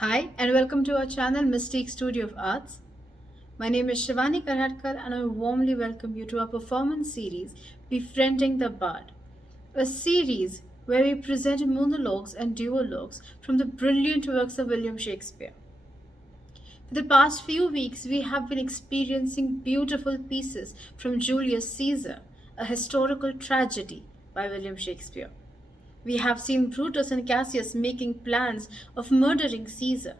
Hi and welcome to our channel Mystique Studio of Arts. My name is Shivani Karhatkar and I warmly welcome you to our performance series Befriending the Bard, a series where we present monologues and duologues from the brilliant works of William Shakespeare. For the past few weeks, we have been experiencing beautiful pieces from Julius Caesar, a historical tragedy by William Shakespeare. We have seen Brutus and Cassius making plans of murdering Caesar.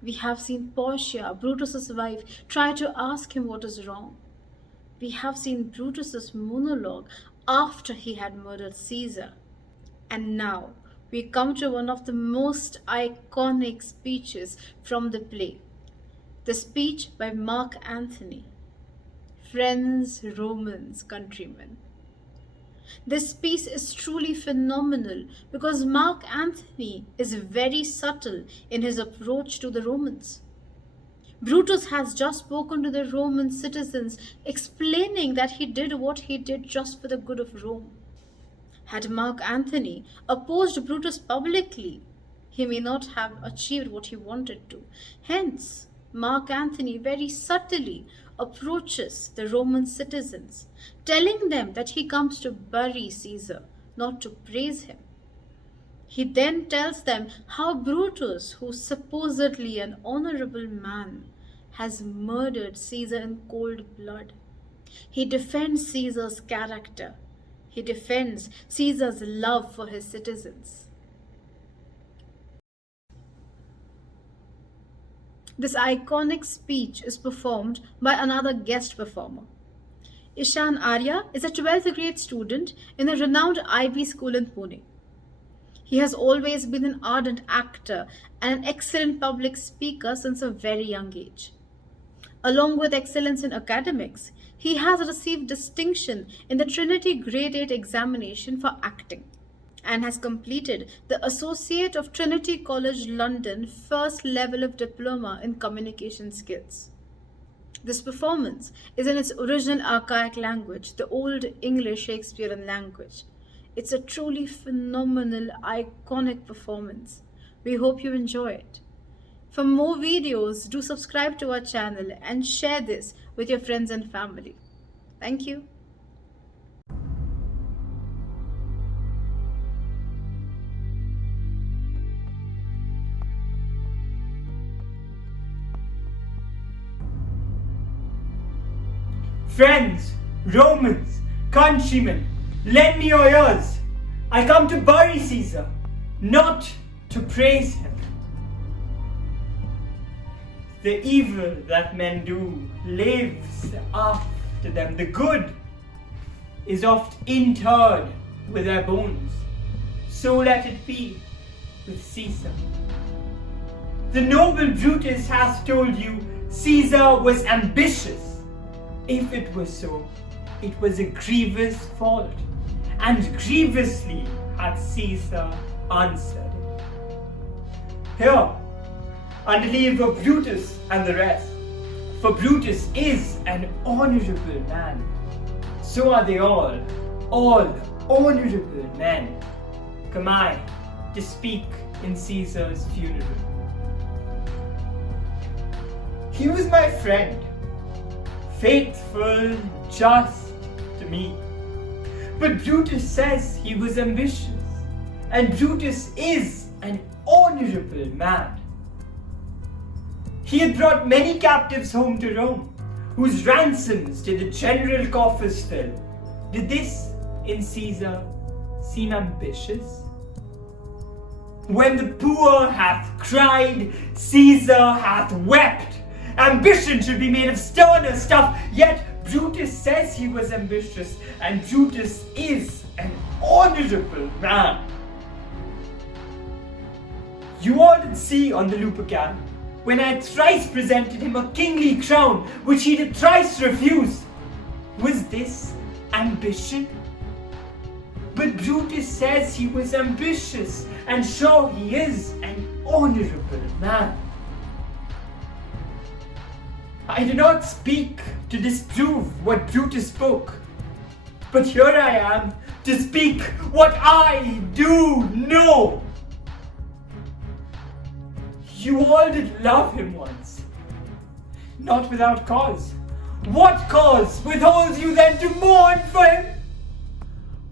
We have seen Portia, Brutus's wife, try to ask him what is wrong. We have seen Brutus's monologue after he had murdered Caesar. And now we come to one of the most iconic speeches from the play. The speech by Mark Antony. Friends, Romans, countrymen. This piece is truly phenomenal because Mark Antony is very subtle in his approach to the Romans. Brutus has just spoken to the Roman citizens, explaining that he did what he did just for the good of Rome. Had Mark Antony opposed Brutus publicly, he may not have achieved what he wanted to. Hence, Mark Antony very subtly approaches the Roman citizens, telling them that he comes to bury Caesar, not to praise him. He then tells them how Brutus, who is supposedly an honorable man, has murdered Caesar in cold blood. He defends Caesar's character. He defends Caesar's love for his citizens. This iconic speech is performed by another guest performer. Ishaan Arya is a 12th grade student in a renowned IB school in Pune. He has always been an ardent actor and an excellent public speaker since a very young age. Along with excellence in academics, he has received distinction in the Trinity Grade 8 examination for acting and has completed the Associate of Trinity College London first level of diploma in communication skills. This performance is in its original archaic language, the Old English Shakespearean language. It's a truly phenomenal, iconic performance. We hope you enjoy it. For more videos, do subscribe to our channel and share this with your friends and family. Thank you. Friends, Romans, countrymen, lend me your ears. I come to bury Caesar, not to praise him. The evil that men do lives after them. The good is oft interred with their bones. So let it be with Caesar. The noble Brutus hath told you Caesar was ambitious. If it was so, it was a grievous fault, and grievously had Caesar answered it. Here, under leave of Brutus and the rest, for Brutus is an honourable man. So are they all honourable men. Come I to speak in Caesar's funeral. He was my friend, faithful, just to me. But Brutus says he was ambitious, and Brutus is an honourable man. He had brought many captives home to Rome, whose ransoms did the general coffers fill. Did this in Caesar seem ambitious? When the poor hath cried, Caesar hath wept. Ambition should be made of sterner stuff, yet Brutus says he was ambitious, and Brutus is an honourable man. You all did see on the Lupercan, when I thrice presented him a kingly crown, which he did thrice refuse. Was this ambition? But Brutus says he was ambitious, and sure he is an honourable man. I do not speak to disprove what Brutus spoke, but here I am to speak what I do know. You all did love him once, not without cause. What cause withholds you then to mourn for him?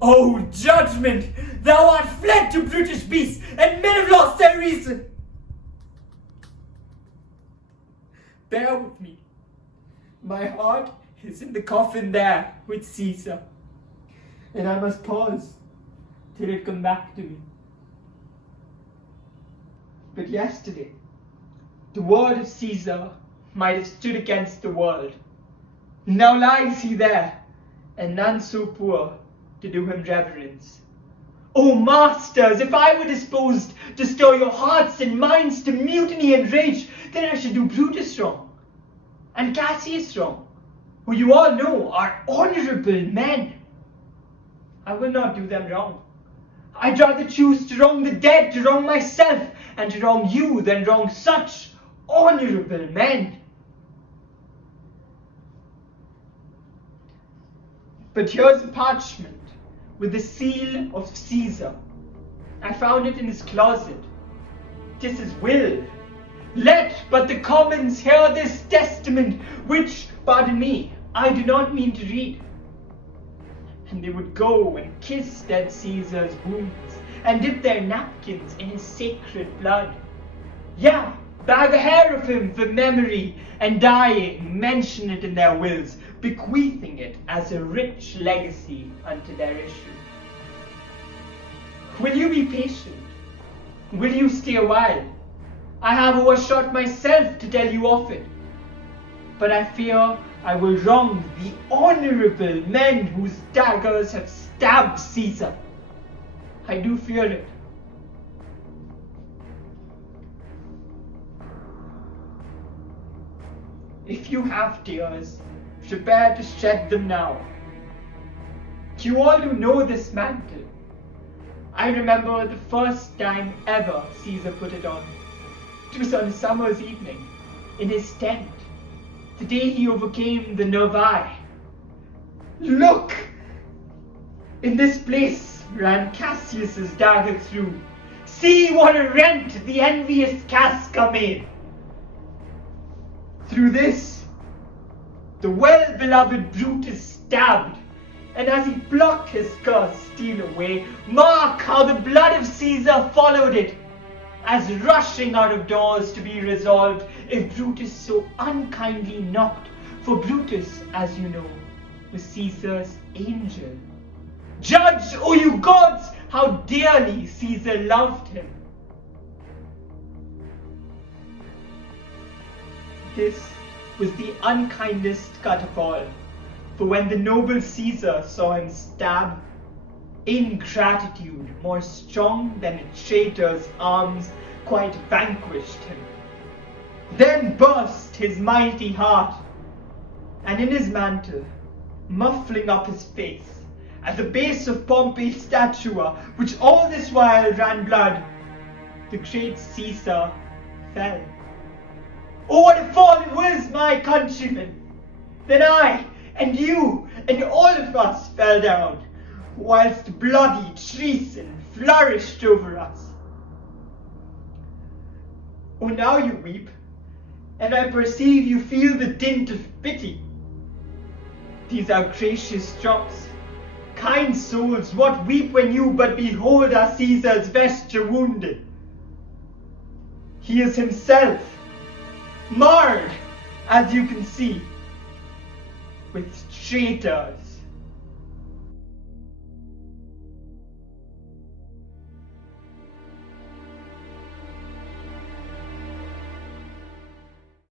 O judgment, thou art fled to brutish beasts, and men have lost their reason. Bear with me. My heart is in the coffin there with Caesar, and I must pause till it come back to me. But yesterday, the word of Caesar might have stood against the world. Now lies he there, and none so poor to do him reverence. O masters, if I were disposed to stir your hearts and minds to mutiny and rage, then I should do Brutus wrong, and Cassius wrong, who you all know are honourable men. I will not do them wrong. I'd rather choose to wrong the dead, to wrong myself, and to wrong you than wrong such honourable men. But here's a parchment with the seal of Caesar. I found it in his closet. 'Tis his will. Let but the commons hear this testament, which, pardon me, I do not mean to read. And they would go and kiss dead Caesar's wounds, and dip their napkins in his sacred blood. Yeah, bag a hair of him for memory, and dying, mention it in their wills, bequeathing it as a rich legacy unto their issue. Will you be patient? Will you stay a while? I have overshot myself to tell you of it, but I fear I will wrong the honourable men whose daggers have stabbed Caesar. I do fear it. If you have tears, prepare to shed them now. You all who know this mantle, I remember the first time ever Caesar put it on. It was on a summer's evening, in his tent, the day he overcame the Nervi. Look! In this place ran Cassius's dagger through. See what a rent the envious Casca made. Through this, the well-beloved Brutus stabbed, and as he plucked his curse steel away, mark how the blood of Caesar followed it, as rushing out of doors to be resolved if Brutus so unkindly knocked, for Brutus, as you know, was Caesar's angel. Judge, O you gods, how dearly Caesar loved him. This was the unkindest cut of all, for when the noble Caesar saw him stab, ingratitude more strong than a traitor's arms quite vanquished him. Then burst his mighty heart, and in his mantle, muffling up his face, at the base of Pompey's statua, which all this while ran blood, the great Caesar fell. Oh, what a fall it was, my countrymen! Then I, and you, and all of us fell down, whilst bloody treason flourished over us. Oh, now you weep, and I perceive you feel the dint of pity. These are gracious drops. Kind souls, what weep when you but behold our Caesar's vesture wounded? He is himself marred, as you can see, with traitors